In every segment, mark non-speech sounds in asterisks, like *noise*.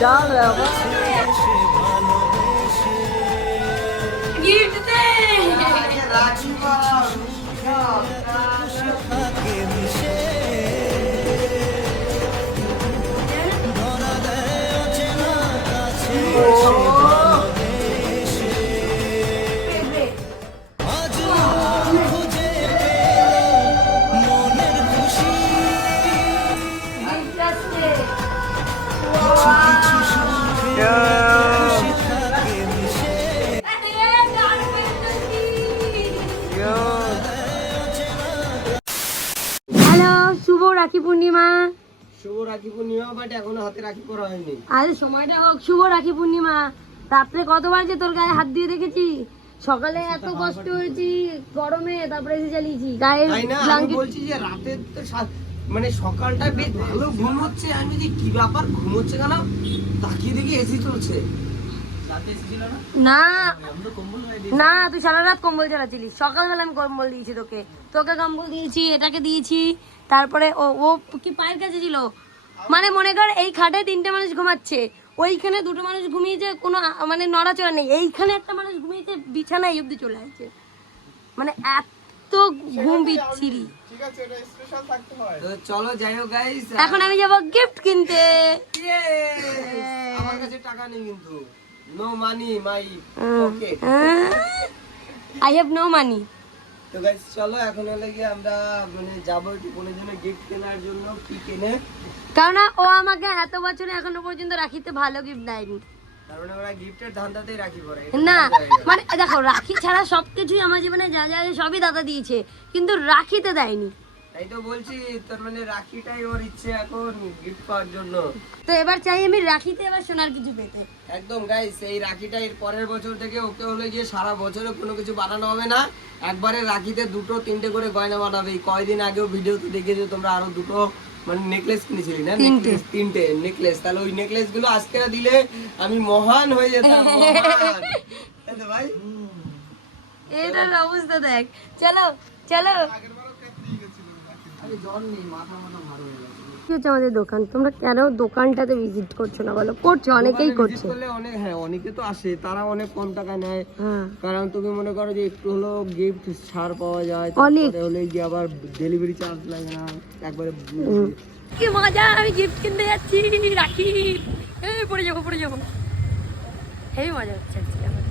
চাল বাবা রাখি পূর্ণিমা। শুভ রাখি পূর্ণিমা বাট এখনও হাতে রাখি করা হয়নি। আরে সময়টা হোক শুভ রাখি পূর্ণিমা। রাত্রে কতবার যে তোর গায়ে হাত দিয়ে দেখেছি? সকালে এত কষ্ট হয়েছি গরমে তারপরে এসে চালিয়েছি গায়ে বলছি যে রাতে তো মানে সকালটা বেশ ভালো ঘুম হচ্ছে আমি যে কি ব্যাপার ঘুম হচ্ছে কেন? তাকিয়ে দেখি এসি চলছে। না? না। তুই সারা রাত কম্বল চালাচ্ছিলিস সকালবেলা আমি কম্বল দিয়েছি তোকে। তোকে কম্বল দিয়েছি এটাকে দিয়েছি। তারপরে ও ও কি পায়ের কাছে ছিল? মানে মনে কর এই খাটে তিনটে মানুষ ঘুমাচ্ছে ওইখানে দুটো মানুষ ঘুমিয়েছে কোনো মানে নড়াচড়া নেই এইখানে একটা মানুষ ঘুমিয়েছে বিছানায় অব্দি চলে আসছে। মানে এত ঘুম বিচ্ছিরি। তো চলো যাই হোক গাইস এখন আমি যাব গিফট কিনতে। আমার কাছে টাকা নেই কিন্তু। No money my okay I have no money তো গাইস চলো এখন হলে গিয়ে আমরা মানে যাব একটু বোনের জন্য গিফট কেনার জন্য কি কেনে? কারণ ও আমাকে এত বছর এখনও পর্যন্ত রাখিতে ভালো গিফট দেয়নি। মানে ওরা গিফটের ধান্দাতেই রাখি পরে না মানে দেখো রাখি ছাড়া সবকিছুই আমার জীবনে যা যা সবই দাদা দিয়েছে কিন্তু রাখিতে দেয়নি। তাই তো বলছি তোর মানে রাখিটাই ওর ইচ্ছে এখন গিফট পাওয়ার জন্য। তো এবার চাই আমি রাখিতে এবার সোনার কিছু পেতে। একদম গাইস এই রাখিটা এর পরের বছর থেকে ওকে হলে গিয়ে সারা বছরে কোনো কিছু বানানো হবে না। একবারে রাখিতে দুটো তিনটে করে গয়না বানাবে। কয়দিন আগেও ভিডিওতে দেখেছ তোমরা আরও দুটো মানে নেকলেস কিনেছিলি না? তিনটে। তিনটে নেকলেস তাহলে ওই নেকলেসগুলো আজকে না দিলে আমি মহান হয়ে যেতাম *laughs* ভাই? এটার অবস্থা দেখ। চলো চলো। কি হচ্ছে আমাদের দোকান। তোমরা কেন দোকানটাতে ভিজিট করছ না বলো? করছ অনেকেই করছে। অনেক হ্যাঁ অনেকে তো আসে তারা অনেক কম টাকা নেয়। হ্যাঁ। কারণ তুমি মনে করো যে একটু হলো গিফট ছাড় পাওয়া যায় অনেক। হলে যে আবার ডেলিভারি চার্জ লাগে না একবারে কি মজা আমি গিফট কিনতে যাচ্ছি রাখি। এই পড়ে যাব পড়ে যাব। এই মজা হচ্ছে আজকে আমার।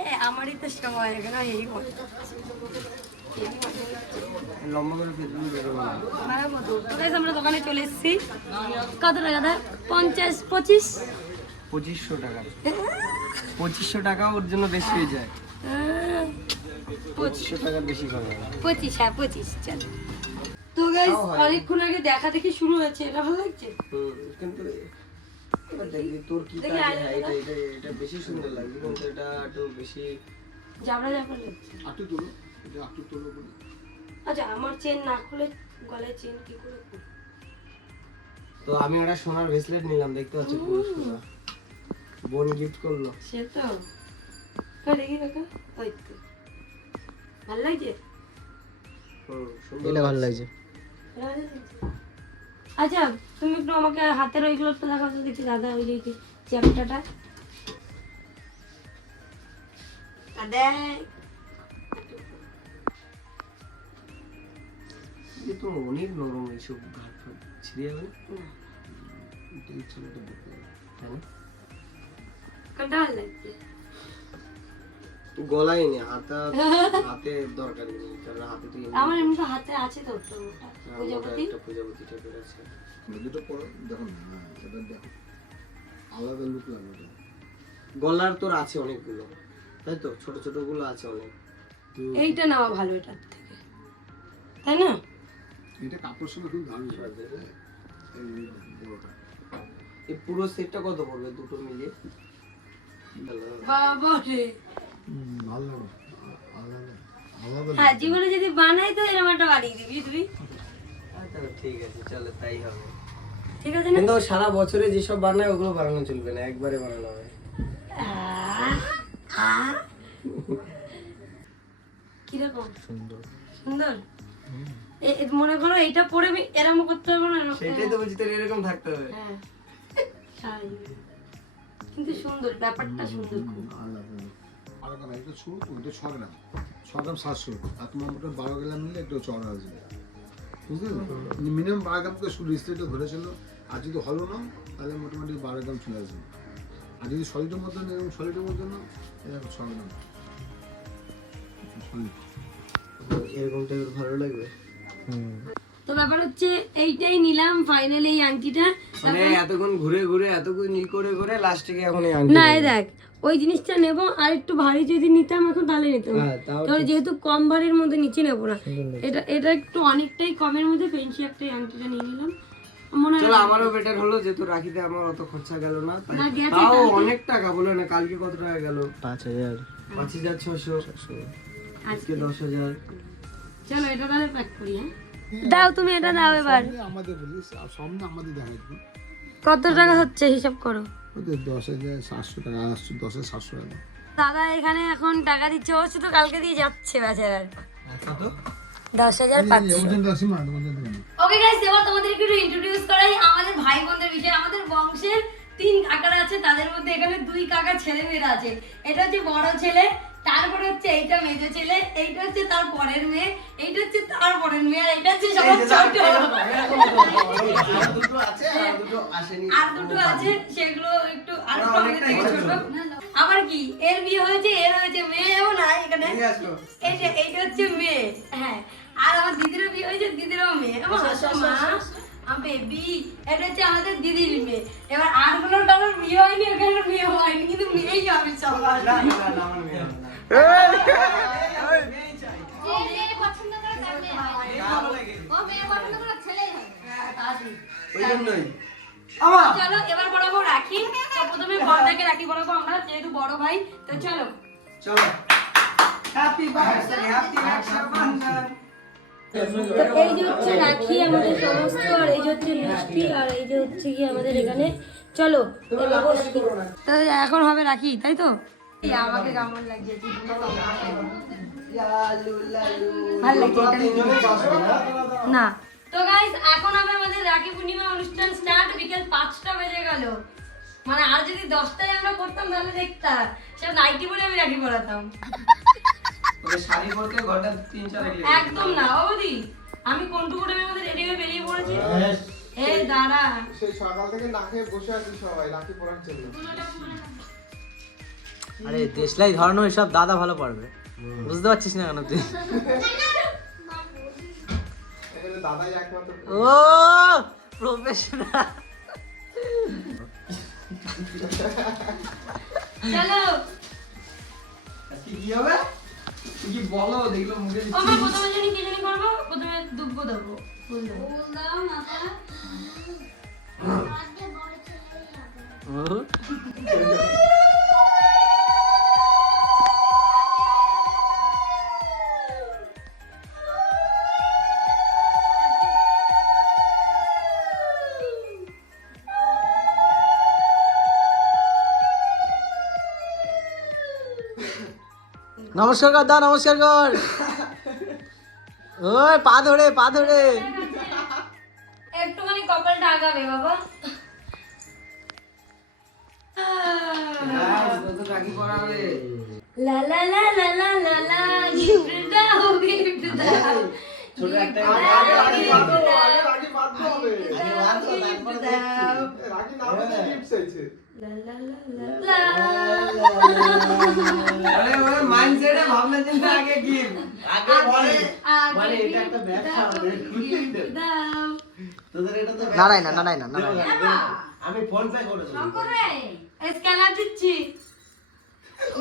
এ, আমারই তো সময় এখানে এই মজা। আমরা দোকানে চলে এসেছি। কত টাকা দেয় পঞ্চাশ পঁচিশ? পঁচিশশো টাকা। পঁচিশশো টাকা ওর জন্য বেশি হয়ে যায়। পঁচিশশো টাকার বেশি। পঁচিশ হ্যাঁ পঁচিশ চল। তো গাইস অনেকক্ষণ আগে দেখা দেখি শুরু হয়েছে এটা ভালো লাগছে? কিন্তু তোর কি দেখি কাজ? আগে হ্যাঁ, এটা এটা এটা বেশি সুন্দর লাগবে কিন্তু এটা একটু বেশি জাবড়া জাবড়া লাগছে। আটু তুলো। এটা আটু তুলো আচ্ছা আমার চেন না খুলে গলায় চেন কি করে খুলবো? তো আমি ওটা সোনার ব্রেসলেট নিলাম দেখতে পাচ্ছি পুরো সোনা বোন গিফট করল। সে তো। কই দেখি কাকা ওই তো। ভালো লাগছে? হুম সুন্দর ভালো লাগছে। আচ্ছা তুমি একটু আমাকে হাতের ওইগুলো তো দেখাও তো দেখি দাদা ওই যে কি চ্যাপ্টাটা। দেখ এ তো অনেক নরম এইসব ঘাট ফাট ছিঁড়ে যাবে। না? এটা ইচ্ছে দেখতে তাই না? কোনটা ভালো গলায় নে হাতা হাতে দরকার নেই কারণ হাতে তুই আমার এমনি তো হাতে আছে তো ওটা প্রজাপতি একটা প্রজাপতি টাইপের আছে। দুটো পরো দেখো না হ্যাঁ দেখো। আলাদা লুক লাগবে গলার তোর আছে অনেকগুলো তাই তো? ছোট ছোটগুলো আছে অনেক। এইটা নেওয়া ভালো এটার থেকে। তাই না? এটা কাপড় সঙ্গে খুব দারুণ লাগবে এই বড়টা। এই পুরো সেটটা কত পড়বে দুটো বাবা রে। ভালো আলাদা আলাদা। হ্যাঁ জীবনে যদি বানাই তো এরকম একটা বানিয়ে দিবি তুই। আচ্ছা, ঠিক আছে চলো তাই হবে। ঠিক আছে না? কিন্তু সারা বছরে যেসব বানায় ওগুলো বানানো চলবে না একবারে বানানো হবে কীরকম? সুন্দর। সুন্দর? মনে করো এটা পরে আমি এরকম করতে পারব না সেটাই তো বলছি তোর এরকম থাকতে হবে। হ্যাঁ। কিন্তু সুন্দর ব্যাপারটা সুন্দর খুব। আলাদা আলাদা না এটা ছোট ওইটা ছ গ্রাম ছ গ্রাম সাতশো। আর তোমার মোটামুটি বারো গ্রাম নিলে একটু চড়া আসবে বুঝতে মিনিমাম বারো গ্রাম করে শুধু ধরেছিল। আর যদি হলো না তাহলে মোটামুটি বারো গ্রাম চলে আসবে। আর যদি সলিডের মধ্যে না এরকম সলিডের মধ্যে না এরকম ছ গ্রাম solid। এরকমটা ভালো লাগবে? তো ব্যাপার হচ্ছে এইটাই নিলাম ফাইনালি এই আংটিটা। মানে এতক্ষণ ঘুরে ঘুরে এতক্ষণ ই করে করে লাস্টে গিয়ে এখন এই আংটি না এই দেখ ওই জিনিসটা নেব আর একটু ভারী যদি নিতাম এখন তাহলে নিতাম। হ্যাঁ, কারণ যেহেতু কম ভারীর মধ্যে নিচে নেব না এটা এটা একটু অনেকটাই কমের মধ্যে ফেন্সি একটা আংটিটা নিয়ে নিলাম। মনে হয় আমারও বেটার হলো যেহেতু রাখিতে আমার অত খরচা গেল না তাও অনেক টাকা বলে না কালকে কত টাকা গেল? পাঁচ হাজার। পাঁচ হাজার ছশো। আজকে দশ হাজার। চলো এটা তাহলে প্যাক করি হ্যাঁ? দাও তুমি এটা দাও এবার। আমাদের বলিস সামনে আমাদের দেখা যাবে কত টাকা হচ্ছে হিসাব করো? ওদের দশ হাজার সাতশো টাকা আসছে দশ হাজার সাতশো টাকা। দাদা এখানে এখন টাকা দিচ্ছে ও শুধু কালকে দিয়ে যাচ্ছে বেচারার। দশ হাজার ওকে গাইস এবার তোমাদের একটু ইন্ট্রোডিউস করাই আমাদের ভাই বোনদের বিষয়ে। আমাদের বংশের তিন কাকারা আছে তাদের মধ্যে এখানে দুই কাকা ছেলে মেয়েরা আছে। এটা হচ্ছে বড় ছেলে তারপরে হচ্ছে এইটা মেজো ছেলে এইটা হচ্ছে তার পরের মেয়ে এইটা হচ্ছে তার পরের মেয়ে আর এইটা হচ্ছে সবার ছোট। আর দুটো আসেনি। আর দুটো আছে সেগুলো একটু আর থেকে ছোট। আবার কি এর বিয়ে হয়েছে এর হয়েছে মেয়েও নাই এখানে। এইটা এইটা হচ্ছে মেয়ে। হ্যাঁ। আর আমার দিদিরও বিয়ে হয়েছে দিদিরও মেয়ে। আমার মা আমার বেবি এটা হচ্ছে আমাদের দিদির মেয়ে। এবার আর কোনো কারোর বিয়ে হয়নি ওখানে বিয়ে হয়নি কিন্তু মেয়েই হবে সবার। না না না আমার মেয়ে এই যে হচ্ছে রাখি আমাদের সমস্ত আর এই যে হচ্ছে মিষ্টি আর এই যে হচ্ছে কি আমাদের এখানে চলো এখন হবে রাখি, তাই তো? আমাকে কেমন লাগছে? না। তো গাইস এখন হবে আমাদের রাখি পূর্ণিমা অনুষ্ঠান স্টার্ট বিকেল পাঁচটা বেজে গেল। মানে আর যদি দশটায় আমরা করতাম তাহলে দেখতাম। সব নাইটি বলে আমি রাখি যেত। একদম না অবধি আমি কোনটুকু টাইমের মধ্যে রেডি হয়ে বেরিয়ে পড়েছি? এই দাঁড়া। সেই সকাল থেকে না খেয়ে বসে আছি সবাই রাখি পড়ার জন্য। আরে দেশলাই ধরানো এসব দাদা ভালো পারবে। বুঝতে পারছিস না কেন তুই? ও প্রফেশনাল চলো। কি হবে? কি বলো দেখল মুখে দিচ্ছি। প্রথমে জানি কি জানি করব প্রথমে দুব্ব দেবো ফুল দেবো। *laughs* নমস্কার কর দা নমস্কার কর। ওই পা ধরে পা ধরে। একটুখানি কপালটা আগাবে বাবা। লা লা লা লা লা লা লা গিফট দাও গিফট দাও। ছোট একটা আগে হবে আগে রাখি গিফট চাইছে। লা লা লা লা লা আরে ওর মাইন্ডসেটে ভাবনা চিন্তা আগে কি আগে বলে। আগে মানে এটা একটা ব্যবসা হবে gift দাও। তোদের এটা তো নাড়াই না নাড়াই না আমি ফোন পে করে স্ক্যানার দিচ্ছি।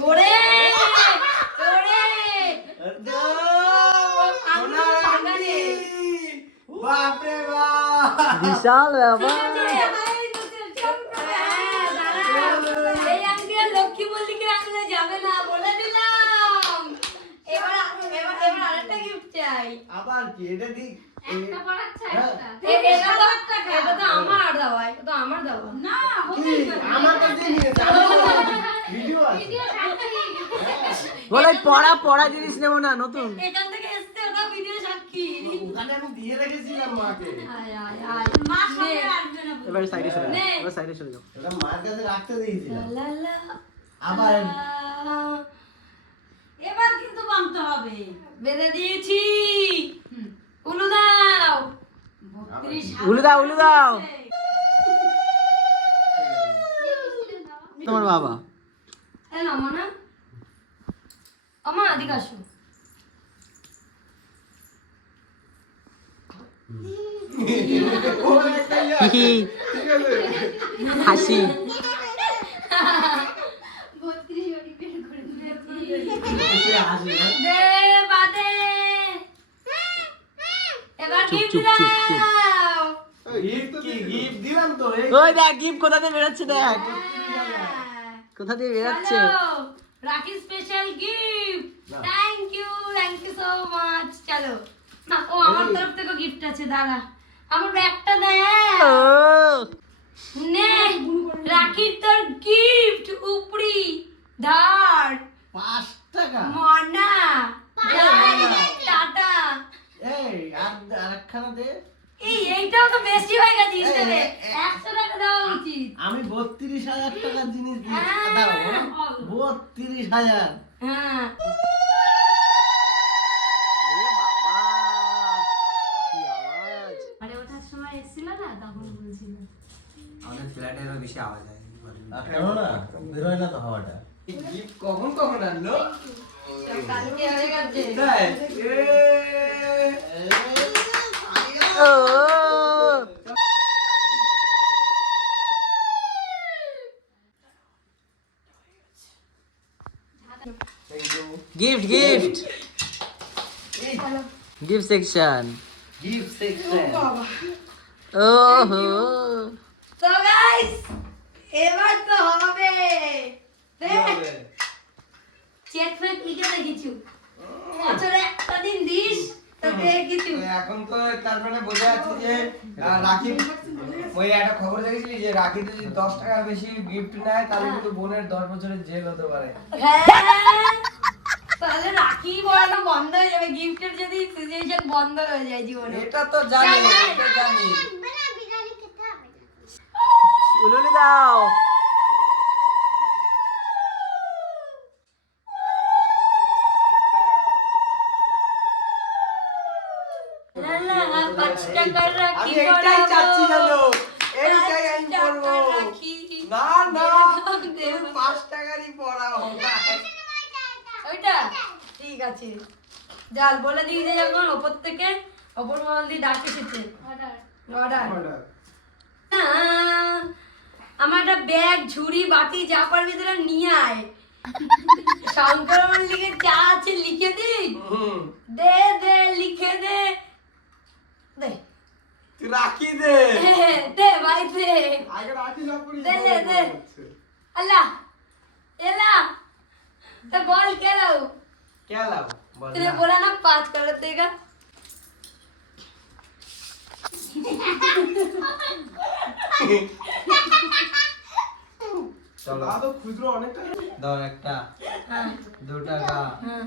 ওরে ওরে। বিশাল ব্যাপার এই আংটি আর লক্ষ্মী মল্লিকের আঙুলে যাবে না বলে দিলাম এবার এবার এবার আরেকটা গিফট চাই আবার কি? এটা ঠিক এ- এটা তো এটা তো আমার দেওয়া এটা তো আমার দেওয়া। না আমার কাছে নিয়েছে ভিডিও আছে। বলে পড়া পড়া জিনিস নেব না নতুন। এখান থেকে এসছে ওটা ভিডিও সাক্ষী। কি ওখানে আমি দিয়ে রেখেছিলাম মাকে। আয় আয় আয়। নে। এবার সাইডে সরে নে। যাও এবার সাইডে সরে যাও। ওটা মার কাছে রাখতে দিয়েছিলাম। লা লা। আবার এবার কিন্তু বাঁধতে হবে। বেঁধে দিয়েছি। উলু দাও উলু দাও উলু দাও। তোমার বাবা। এই না? মনা আমা আদিকে আসো। হাসি। হাসি না দে বাদে এবার চুপ, গিফট চুপ, চুপ, চুপ। দাও গিফট কি গিফট দিলাম তো এই ওই দেখ গিফট কোথা দিয়ে বেরোচ্ছে দেখ। কোথা দিয়ে বেরোচ্ছে? চলো Rakhi special gift thank you thank you so much চলো। না ও আমার তরফ থেকে গিফট আছে দাঁড়া। আমার ব্যাগটা দে নে রাখির তোর গিফট উপরি ধর। পাঁচ টাকা। মনা। টাটা। এই আর আরেকখানা দে। এই এইটাও তো বেশি হয়ে গেছে হিসেবে এই, এই। একশো টাকা দেওয়া উচিত। আমি বত্রিশ হাজার টাকার জিনিস দিই হ্যাঁ। দাও বত্রিশ হাজার। হ্যাঁ। বাবা কি আওয়াজ? আরে ওঠার সময় এসেছিল না? তখন বলছিল। আমাদের ফ্ল্যাটেরও বেশি আওয়াজ হয় কেন না? বেরোয় না তো হাওয়াটা। কখন কখন আনলো? কালকে হয়ে গেছে। তাই ও gift gift gift section gift section ওহো তো গাইস এবার তো হবে? চেক ফেক লিখে রেখেছু বছরে এখন তো তার মানে বোঝা যাচ্ছে যে রাখি ওই একটা খবর দেখেছিলি যে রাখি যদি দশ টাকার বেশি গিফট নেয় তাহলে কিন্তু বোনের দশ বছরের জেল হতে পারে। হ্যাঁ। তাহলে রাখি বন্ধ হয়ে যাবে গিফটের যদি সিচুয়েশন বন্ধ হয়ে যায় জীবনে। এটা তো জানি এটা জানি। উলুলি দাও। পাঁচ টাকার রাখি এইটাই চাচ্ছি জানো। এইটাই আমি রাখি। না না। পাঁচ টাকারই পড়াও। ওইটা? ঠিক আছে। জাল বলে দিয়েছে যখন ওপর থেকে ওপর মহল দিয়ে ডাক এসেছে। অর্ডার আমার একটা ব্যাগ ঝুড়ি বাটি যা পারবি তোরা নিয়ে আয়। *laughs* শঙ্কর মল্লিকের যা আছে লিখে দি দে দে লিখে দে। দে তুই রাখি দে *laughs* দে ভাই দে আগে রাখি সব করিস দে দে দে আল্লাহ এলা তো বল কেলাও क्या लाओ बोल तूने बोला ना पाँच कर देगा চলো দাদা খুচরো অনেকটা দাও একটা हाँ দু টাকা हाँ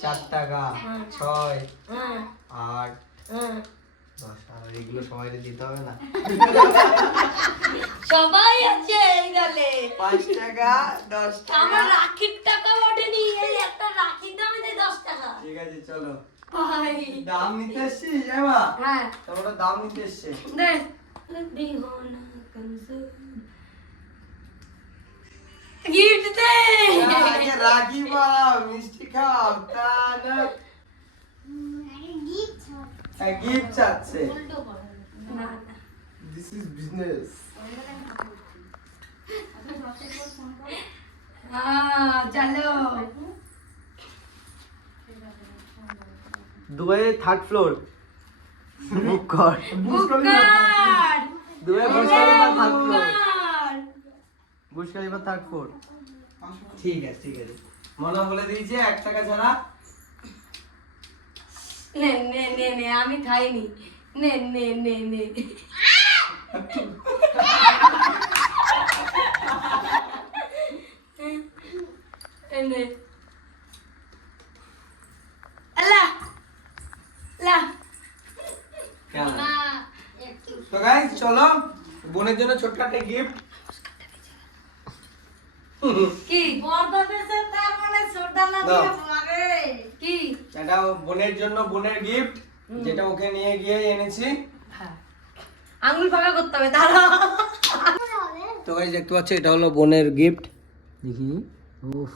চার টাকা ছয় हाँ আট हाँ দশ আর এগুলো সবাইকে দিতে হবে না। সবাই আছে এই গলে পাঁচ টাকা দশ আমার রাখির টাকা ওঠেনি এই একটা রাখির দামে দেয় দশ টাকা। ঠিক আছে চলো। ভাই। দাম নিতে এসছিস এমা? হ্যাঁ। তোমরা দাম নিতে এসছে। গিফট দে। রাখি বাড়াও মিষ্টি খাও তা না। গিফট চাচ্ছে this business Dubai third floor book কর Dubai Burj floor Burj Khalifa third floor ঠিক আছে ঠিক আছে। মনে বলে দিয়েছে এক টাকা ছাড়া নে নে নে নে আমি খাইনি। নে নে নে নে। লা লা চলো বোনের জন্য ছোট্ট একটা গিফট কি? বড় দেশে তার মানে ছোট না এটা বোনের জন্য বোনের গিফট যেটা ওকে নিয়ে গিয়ে এনেছি। আঙুল ফাঁকা করতে হবে দাঁড়া তো গাইস দেখতে পাচ্ছ এটা হলো বোনের গিফট দেখি উফ।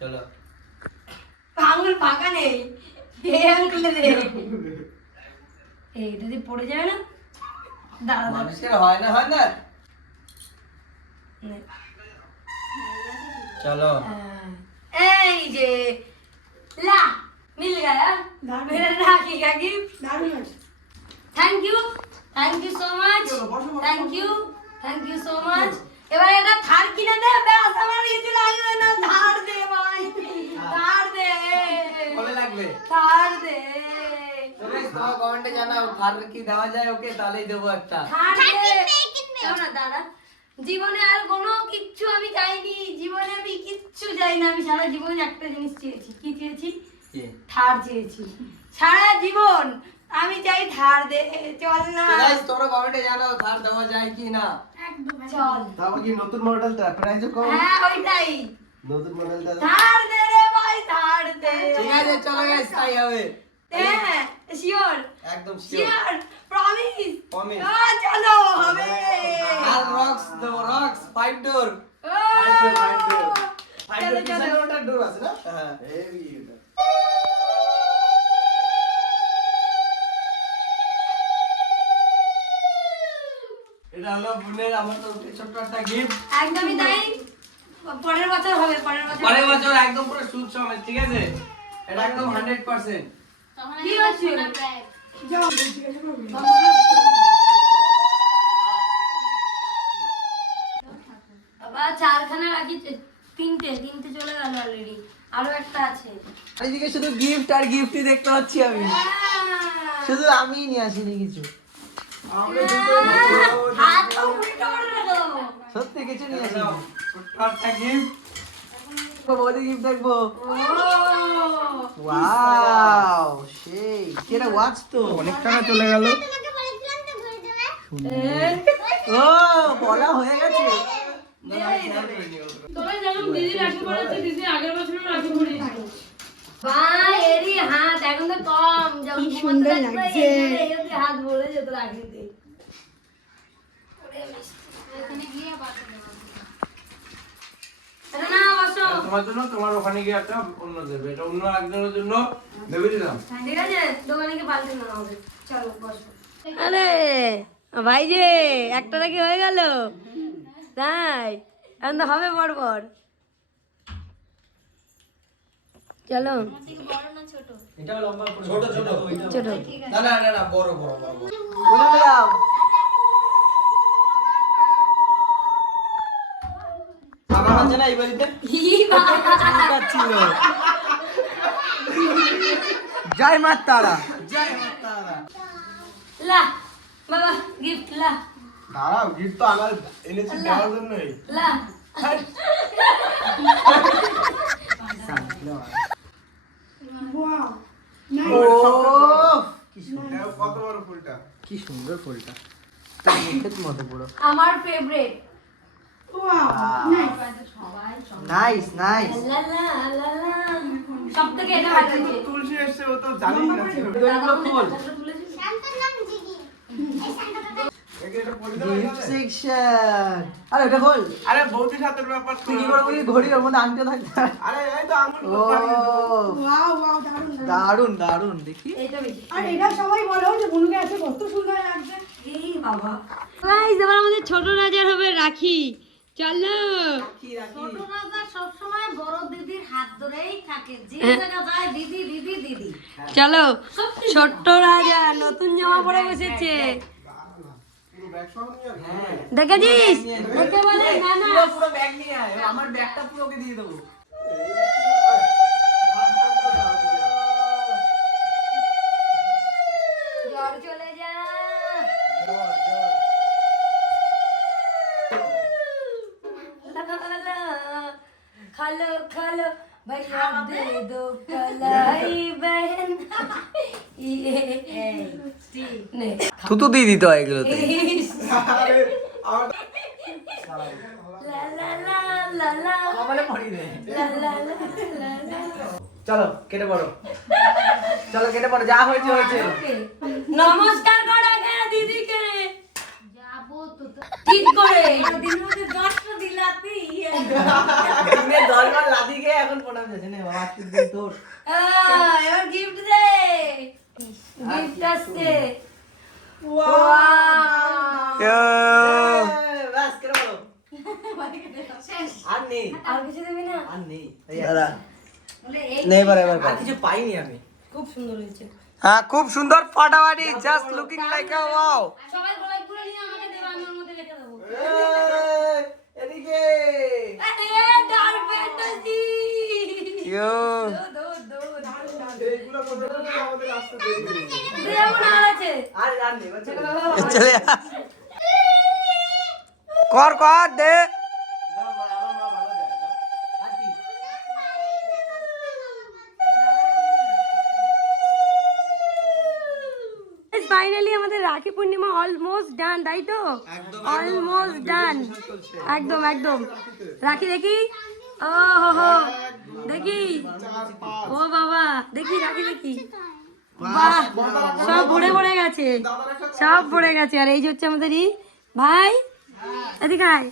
চলো। আঙুল ফাঁকা নেই এই দে এই যদি পড়ে যাবে না? দাঁড়া মানুষের হয় না হয় না। চলো। হ্যাঁ। এই যে ला मिल गया मेरा राखी का gift thank you thank you so much thank you thank you so much এবার এটা থার কিনে দে ব্যাস আমার ইতি লাগবে না থার দে ভাই থার দে বলে লাগবে থার দে তুমি তো কমেন্টে জানাও থার কি দেওয়া যায় ওকে তাহলেই দেবো একটা থার দে কেমন দাদা জীবনে আর কোনো কিচ্ছু আমি চাইনি। জীবনে আমি কিচ্ছু চাই না আমি সারা জীবনে একটা জিনিস চেয়েছি। কি চেয়েছি? থার চেয়েছি। সারা জীবন আমি চাই থার দে চল না। গাইস তোমরা কমেন্টে জানাও থার দেওয়া যায় কি না চল। তারপর কি নতুন মডেলটা? প্রাইস কম? হ্যাঁ ওইটাই। নতুন মডেলটা? থার দে রে ভাই থার দে। ঠিক আছে চলো গাইস তাই হবে। হ্যাঁ শিওর একদম শিওর শিওর প্রমিস Promise. চলো হবে আর রক্স দেবো রক্স ফাইভ ডোর ও, ফাইভ চলো, ডোর পিছনে ওটা ডোর আছে না? হ্যাঁ এটা হলো বোনের আমার তো ছোট্ট একটা গিফট একদমই তাই। পরের বছর হবে পরের বছর পরের বছর একদম পুরো সুদ সমেত ঠিক আছে? এটা একদম তিনটে তিনটে চলে গেল অলরেডি আরও একটা আছে। এইদিকে শুধু গিফট আর গিফটই দেখতে পাচ্ছি আমি। শুধু আমিই নিয়ে আসিনি কিছু। সত্যি কিছু নিয়ে আসিনি। গিফট বৌদি গিফট দেখব ওয়াও সেই কেটা ওয়াচ তো অনেক টাকা চলে গেল ও বলা হয়ে গেছে হাত এখন তো কম যখন সুন্দর লাগছে হাত ভরে যেত রাখিতে না বসো তোমার জন্য তোমার ওখানে গিয়ে একটা অন্য দেবে। এটা অন্য একজনের জন্য ভেবে দিলাম ঠিক আছে দোকানে গিয়ে পাল্টে নেওয়া হবে চলো বসো। আরে ভাই যে একটা নাকি হয়ে গেল। তাই এখন তো হবে পর পর চলো ছোট ছোট। ছোট। না না না না বড় বড় বড় আছে না এই বাড়িতে? ছিল জয় মা তারা। জয় তারা। লা বাবা গিফট লা। দাঁড়াও গিফট তো আমার এনেছি দেওয়ার জন্যই। লা। ও দেখো কত বড় ফুলটা? কি সুন্দর ফুলটা। তার মুখের মতো পুরো। আমার ফেভারিট নাইস নাইস সব থেকে এটা ভালো লাগে তুলসী এসছে ও তো জানি না এটা পরে দেওয়া গিফট যাবে? সেকশন আরে এটা খোল। আরে বৌদির হাতের ব্যাপার তুই কি করে বলি ঘড়ি ওর মধ্যে আনতে থাকতে আরে এই তো আঙুল ও। দারুণ দারুণ দেখি। আর এটা সবাই বলো যে বনুকে এত কত সুন্দর লাগছে। এই বাবা। গাইস এবার আমাদের ছোট রাজার হবে রাখি। চলো। সবসময় বড় দিদির হাত ধরেই থাকে। যে জায়গা যায় দিদি দিদি দিদি। চলো। ছোট্ট রাজা নতুন জামা পরে বসেছে। পুরো ব্যাগ সহ নিয়ে যাবে? দেখেছিস? বলে না না পুরো পুরো ব্যাগ নিয়ে আয়। আমার ব্যাগটা পুরো দিয়ে দেবো। খালো খালো भैया दे दो *laughs* कलाई बहन *laughs* ये ने থুতু দিয়ে দিতে হয় এগুলোতে ইস। লা লা লা লা লা। কপালে পড়ি রে লা লা লা লা লা। চলো কেটে পড়ো চলো কেটে পড়ো যা হয়েছে হয়েছে নমস্কার কর আগে দিদিকে যাবো তো তো। ঠিক করে দিন মধ্যে দশটা দিলাতি দিনে দরকার লাদি গিয়ে এখন প্রণাম যাচ্ছে নে বাবা দিন তোর। এবার গিফট দে। গিফট আসছে। খুব সুন্দর হয়েছে। হ্যাঁ ফাটাফাটি just looking like a wow সবাই এদিকে। চলে কর কর দে। আমাদের রাখি পূর্ণিমা অলমোস্ট ডান তাই তো? অলমোস্ট ডান একদম একদম। রাখি দেখি? ও হো হো। দেখি? ও বাবা। দেখি রাখি দেখি। বাহ সব ভরে ভরে গেছে। সব ভরে গেছে। আর এই যে হচ্ছে আমাদের ভাই এদিকে আয়।